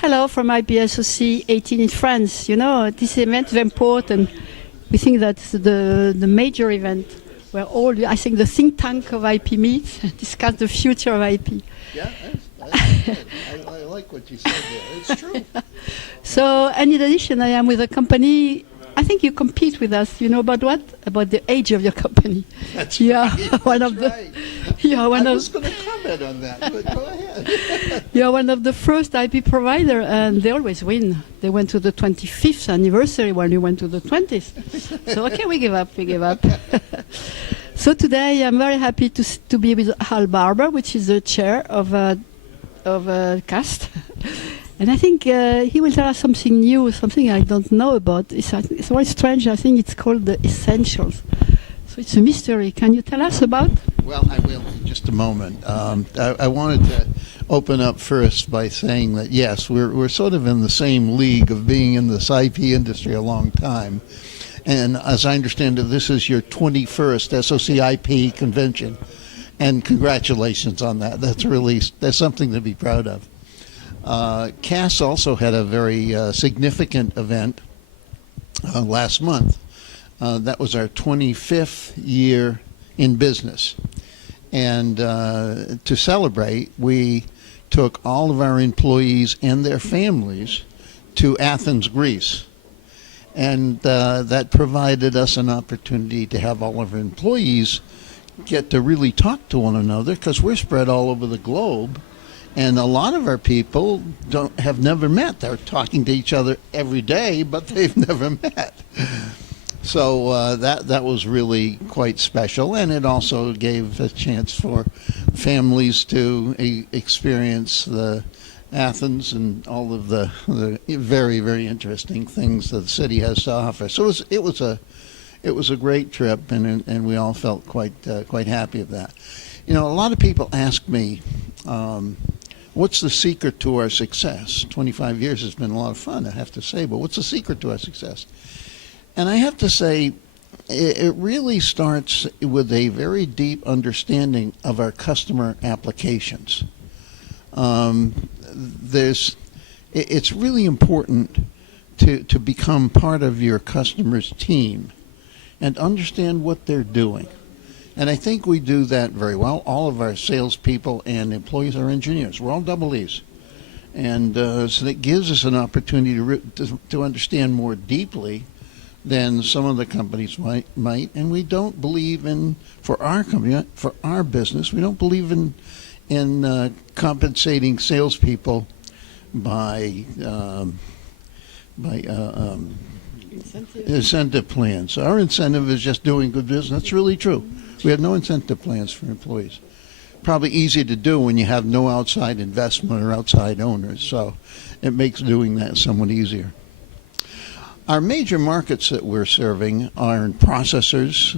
Hello from IP SoC 18 in France. You know, this event is important. We think that's the major event where I think the think tank of IP meets and discuss the future of IP. Yeah, I like what you said there. It's true. So, and in addition, I am with a company. I think you compete with us. You know about what? About the age of your company. That's yeah, right. one That's of the. right. Yeah, one I of. was going to comment on that, but go ahead. You're one of the first IP provider, and they always win. They went to the 25th anniversary when we went to the 20th. So okay, we give up. We give up. So today I'm very happy to be with Hal Barbour, which is the chair of CAST. And I think he will tell us something new, something I don't know about. It's very strange. I think it's called the essentials. So it's a mystery. Can you tell us about? Well, I will in just a moment. I wanted to open up first by saying that, yes, we're sort of in the same league of being in this IP industry a long time. And as I understand it, this is your 21st SoC IP convention. And congratulations on that. That's something to be proud of. CAS also had a very significant event last month. That was our 25th year in business. And to celebrate, we took all of our employees and their families to Athens, Greece. And that provided us an opportunity to have all of our employees get to really talk to one another, because we're spread all over the globe. And a lot of our people have never met. They're talking to each other every day, but they've never met. So that was really quite special, and it also gave a chance for families to experience the Athens and all of the very, very interesting things that the city has to offer. So it was a great trip, and we all felt quite happy of that. You know, a lot of people ask me, what's the secret to our success? 25 years has been a lot of fun, I have to say, but what's the secret to our success? And I have to say, it really starts with a very deep understanding of our customer applications. It's really important to become part of your customer's team and understand what they're doing. And I think we do that very well. All of our salespeople and employees are engineers. We're all double E's. And so that gives us an opportunity to understand more deeply than some of the companies might. And we don't believe in, for our company, for our business, we don't believe in compensating salespeople by incentive plans. Our incentive is just doing good business. That's really true. We have no incentive plans for employees. Probably easy to do when you have no outside investment or outside owners, so it makes doing that somewhat easier. Our major markets that we're serving are in processors,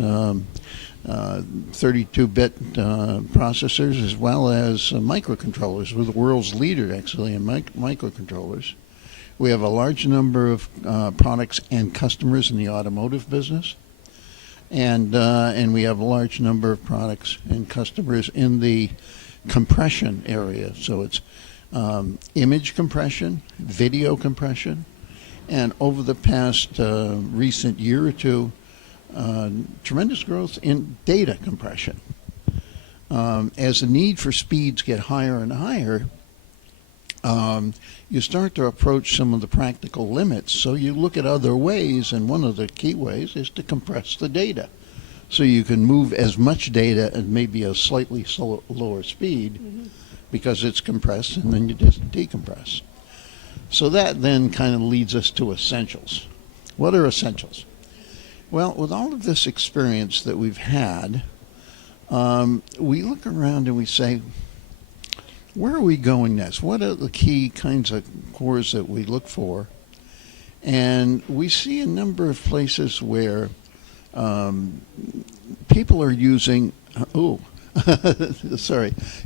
32-bit processors, as well as microcontrollers. We're the world's leader, actually, in microcontrollers. We have a large number of products and customers in the automotive business, and we have a large number of products and customers in the compression area. So it's image compression, video compression, and over the past recent year or two, tremendous growth in data compression. As the need for speeds get higher and higher, you start to approach some of the practical limits. So you look at other ways, and one of the key ways is to compress the data. So you can move as much data at maybe a slightly lower speed because it's compressed, and then you just decompress. So that then kind of leads us to essentials. What are essentials? Well, with all of this experience that we've had, we look around and we say, where are we going next? What are the key kinds of cores that we look for? And we see a number of places where people are using,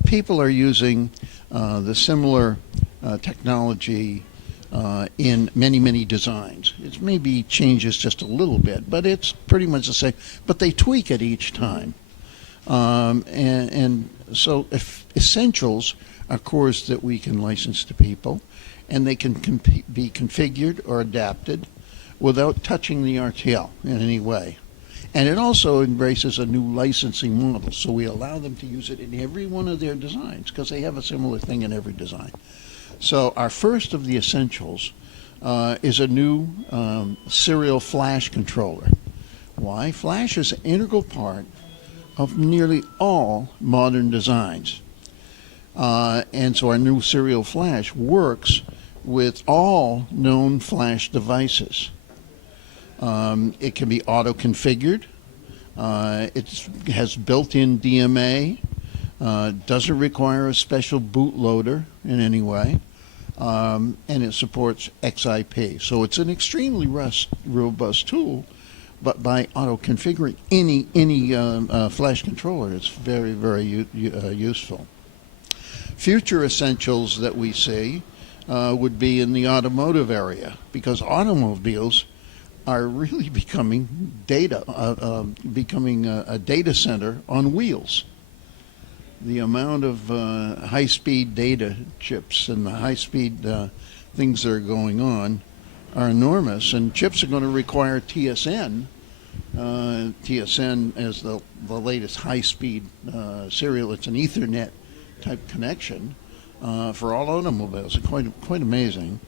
people are using the similar technology in many, many designs. It maybe changes just a little bit, but it's pretty much the same. But they tweak it each time. And so essentials are cores that we can license to people, and they can be configured or adapted without touching the RTL in any way. And it also embraces a new licensing model, so we allow them to use it in every one of their designs because they have a similar thing in every design. So our first of the essentials is a new serial flash controller. Why? Flash is an integral part of nearly all modern designs. And so our new serial flash works with all known flash devices. It can be auto-configured. It has built-in DMA. Doesn't require a special bootloader in any way. And it supports XIP. So it's an extremely robust tool, but by auto-configuring any flash controller, it's very, very useful. Future essentials that we see would be in the automotive area, because automobiles are really becoming a data center on wheels. The amount of high-speed data chips and the high-speed things that are going on are enormous, and chips are going to require TSN. TSN is the latest high-speed serial. It's an Ethernet type connection for all automobiles. It's quite amazing.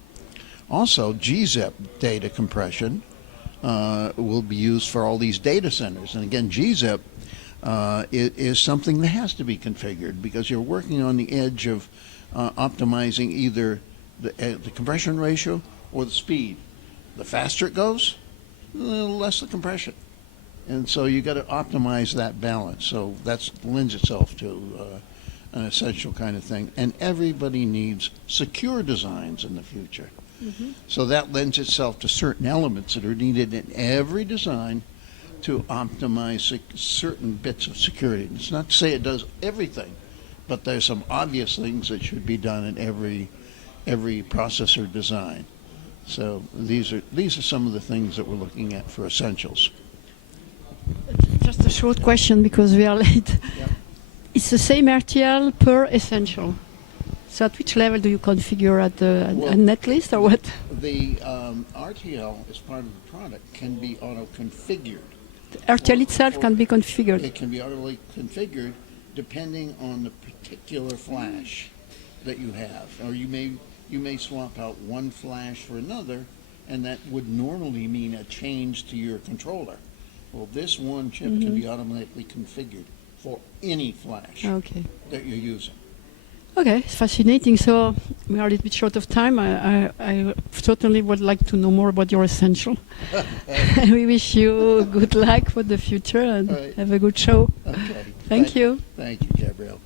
Also, gzip data compression will be used for all these data centers. And again, gzip is something that has to be configured because you're working on the edge of optimizing either the compression ratio or the speed. The faster it goes, the less the compression. And so you got to optimize that balance. So that lends itself to an essential kind of thing. And everybody needs secure designs in the future. Mm-hmm. So that lends itself to certain elements that are needed in every design to optimize certain bits of security. It's not to say it does everything, but there's some obvious things that should be done in every processor design. So these are some of the things that we're looking at for essentials. Just a short question because we are late. Yep. It's the same RTL per essential. So at which level do you configure at a net list or what? The RTL as part of the product can be auto-configured. The RTL itself can be configured. It can be auto-configured depending on the particular flash that you have. Or you may swap out one flash for another, and that would normally mean a change to your controller. Well, this one chip can be automatically configured for any flash that you're using. Okay, it's fascinating. So we are a little bit short of time. I certainly would like to know more about your essential. We wish you good luck for the future and have a good show. Okay. Thank you. Thank you, Gabrielle.